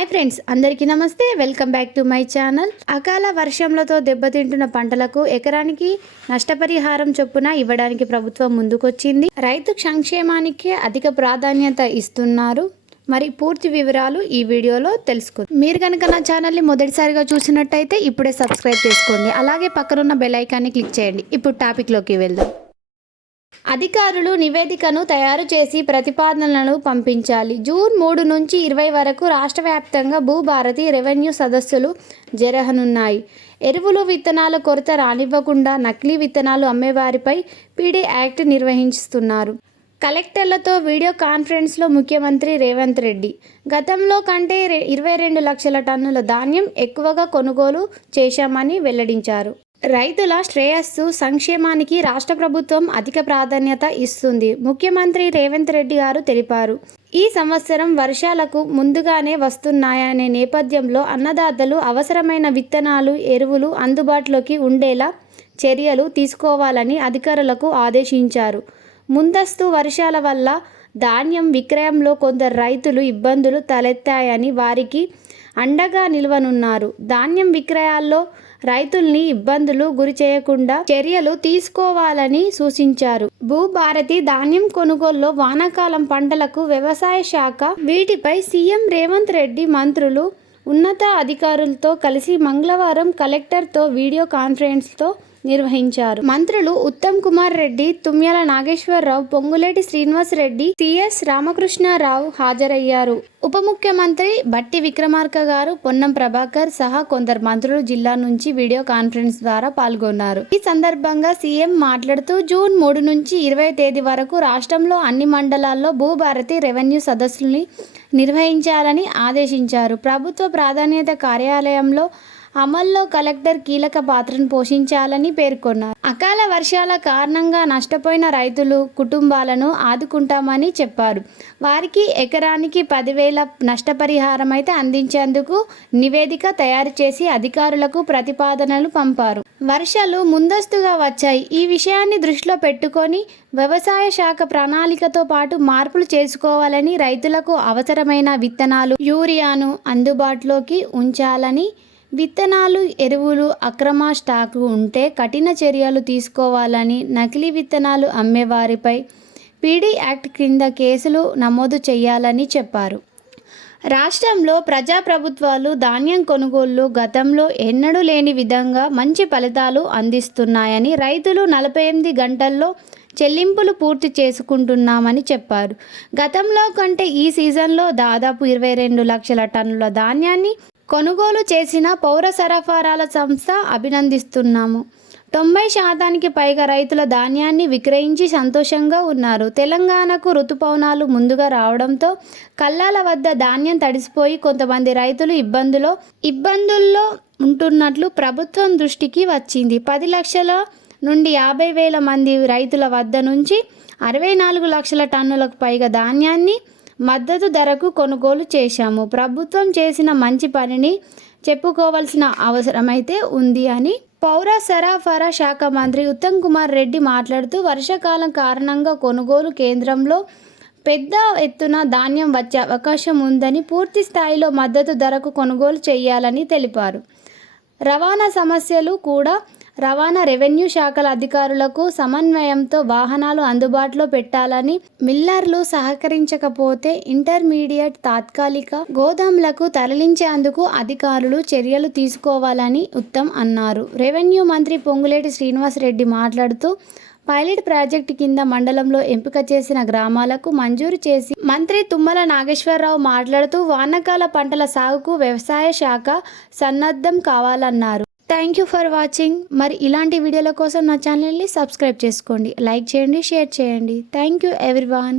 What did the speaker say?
Hi friends అందరికీ నమస్తే. Welcome back to my channel అకాల వర్షంలతో దెబ్బతింటున్న పంటలకు ఎకరానికి నష్టపరిహారం చొప్పున ఇవ్వడానికి ప్రభుత్వం ముందుకొచ్చింది. రైతు సంక్షేమానికి అధిక ప్రాధాన్యత ఇస్తున్నారు. మరి పూర్తి వివరాలు ఈ వీడియోలో తెలుసుకుందాం. మీరు కనుక నా ఛానల్ని మొదటిసారిగా చూసినట్టయితే ఇప్పుడే సబ్స్క్రైబ్ చేసుకోండి. అలాగే పక్కనున్న బెల్ ఐకాన్ని క్లిక్ చేయండి. ఇప్పుడు టాపిక్లోకి వెళ్దాం. అధికారులు నివేదికను తయారు చేసి ప్రతిపాదనలను పంపించాలి. జూన్ మూడు నుంచి ఇరవై వరకు రాష్ట్ర వ్యాప్తంగా భూభారతి రెవెన్యూ సదస్సులు జరగనున్నాయి. ఎరువులు విత్తనాల కొరత రానివ్వకుండా నకిలీ విత్తనాలు అమ్మేవారిపై పీడీ యాక్ట్ నిర్వహిస్తున్నారు. కలెక్టర్లతో వీడియో కాన్ఫరెన్స్లో ముఖ్యమంత్రి రేవంత్ రెడ్డి. గతంలో కంటే ఇరవై రెండు లక్షల టన్నుల ధాన్యం ఎక్కువగా కొనుగోలు చేశామని వెల్లడించారు. రైతుల శ్రేయస్సు సంక్షేమానికి రాష్ట్ర ప్రభుత్వం అధిక ప్రాధాన్యత ఇస్తుంది ముఖ్యమంత్రి రేవంత్ రెడ్డి గారు తెలిపారు. ఈ సంవత్సరం వర్షాలకు ముందుగానే వస్తున్నాయనే నేపథ్యంలో అన్నదాతలు అవసరమైన విత్తనాలు ఎరువులు అందుబాటులోకి ఉండేలా చర్యలు తీసుకోవాలని అధికారులకు ఆదేశించారు. ముందస్తు వర్షాల వల్ల ధాన్యం విక్రయంలో కొందరు రైతులు ఇబ్బందులు తలెత్తాయని వారికి అండగా నిలవనున్నారు. ధాన్యం విక్రయాల్లో రైతుల్ని ఇబ్బందులు గురి చేయకుండా చర్యలు తీసుకోవాలని సూచించారు. భూభారతి ధాన్యం కొనుగోలులో వానాకాలం పంటలకు వ్యవసాయ శాఖ వీటిపై సీఎం రేవంత్ రెడ్డి మంత్రులు ఉన్నత అధికారులతో కలిసి మంగళవారం కలెక్టర్తో వీడియో కాన్ఫరెన్స్తో నిర్వహించారు. మంత్రులు ఉత్తమ్ కుమార్ రెడ్డి తుమ్యాల నాగేశ్వరరావు పొంగులేటి శ్రీనివాస్ రెడ్డి సిఎస్ రామకృష్ణారావు హాజరయ్యారు. ఉప ముఖ్యమంత్రి బట్టి విక్రమార్క గారు పొన్నం ప్రభాకర్ సహా కొందరు మంత్రులు జిల్లా నుంచి వీడియో కాన్ఫరెన్స్ ద్వారా పాల్గొన్నారు. ఈ సందర్భంగా సీఎం మాట్లాడుతూ జూన్ మూడు నుంచి ఇరవై తేదీ వరకు రాష్ట్రంలో అన్ని మండలాల్లో భూభారతి రెవెన్యూ సదస్సుల్ని నిర్వహించాలని ఆదేశించారు. ప్రభుత్వ ప్రాధాన్యత కార్యాలయంలో అమల్లో కలెక్టర్ కీలక పాత్రను పోషించాలని పేర్కొన్నారు. అకాల వర్షాల కారణంగా నష్టపోయిన రైతులు కుటుంబాలను ఆదుకుంటామని చెప్పారు. వారికి ఎకరానికి పదివేల నష్టపరిహారం అయితే అందించేందుకు నివేదిక తయారు చేసి అధికారులకు ప్రతిపాదనలు పంపారు. వర్షాలు ముందస్తుగా వచ్చాయి. ఈ విషయాన్ని దృష్టిలో పెట్టుకొని వ్యవసాయ శాఖ ప్రణాళికతో పాటు మార్పులు చేసుకోవాలని రైతులకు అవసరమైన విత్తనాలు యూరియాను అందుబాటులోకి ఉంచాలని విత్తనాలు ఎరువులు అక్రమ స్టాకు ఉంటే కఠిన చర్యలు తీసుకోవాలని నకిలీ విత్తనాలు అమ్మేవారిపై పీడీ యాక్ట్ క్రింద కేసులు నమోదు చేయాలని చెప్పారు. రాష్ట్రంలో ప్రజాప్రభుత్వాలు ధాన్యం కొనుగోళ్ళు గతంలో ఎన్నడూ లేని విధంగా మంచి ఫలితాలు అందిస్తున్నాయని రైతులు నలభై ఎనిమిది గంటల్లో చెల్లింపులు పూర్తి చేసుకుంటున్నామని చెప్పారు. గతంలో కంటే ఈ సీజన్లో దాదాపు ఇరవై రెండు లక్షల టన్నుల ధాన్యాన్ని కొనుగోలు చేసిన పౌర సరఫరాల సంస్థ అభినందిస్తున్నాము. తొంభై శాతానికి పైగా రైతుల ధాన్యాన్ని విక్రయించి సంతోషంగా ఉన్నారు. తెలంగాణకు ఋతుపవనాలు ముందుగా రావడంతో కల్లాల వద్ద ధాన్యం తడిసిపోయి కొంతమంది రైతులు ఇబ్బందులో ఇబ్బందుల్లో ఉంటున్నట్లు ప్రభుత్వం దృష్టికి వచ్చింది. పది లక్షల నుండి యాభై వేల మంది రైతుల వద్ద నుంచి అరవై నాలుగు లక్షల టన్నులకు పైగా ధాన్యాన్ని మద్దతు ధరకు కొనుగోలు చేశాము. ప్రభుత్వం చేసిన మంచి పనిని చెప్పుకోవాల్సిన అవసరమైతే ఉంది అని పౌర సరఫరా శాఖ మంత్రి ఉత్తమ్ కుమార్ రెడ్డి మాట్లాడుతూ వర్షాకాలం కారణంగా కొనుగోలు కేంద్రంలో పెద్ద ఎత్తున ధాన్యం వచ్చే అవకాశం ఉందని పూర్తి స్థాయిలో మద్దతు ధరకు కొనుగోలు చేయాలని తెలిపారు. రవాణా సమస్యలు కూడా రవాణా రెవెన్యూ శాఖల అధికారులకు సమన్వయంతో వాహనాలు అందుబాటులో పెట్టాలని మిల్లర్లు సహకరించకపోతే ఇంటర్మీడియట్ తాత్కాలిక గోదాంలకు తరలించేందుకు అధికారులు చర్యలు తీసుకోవాలని ఉత్తమ్ అన్నారు. రెవెన్యూ మంత్రి పొంగులేటి శ్రీనివాసరెడ్డి మాట్లాడుతూ పైలట్ ప్రాజెక్టు కింద మండలంలో ఎంపిక చేసిన గ్రామాలకు మంజూరు చేసి మంత్రి తుమ్మల నాగేశ్వరరావు మాట్లాడుతూ వానకాల పంటల సాగుకు వ్యవసాయ శాఖ సన్నద్ధం కావాలన్నారు. థ్యాంక్ యూ ఫర్ వాచింగ్ మరి ఇలాంటి వీడియోల కోసం నా ఛానల్ని సబ్స్క్రైబ్ చేసుకోండి. లైక్ చేయండి షేర్ చేయండి. Thank you everyone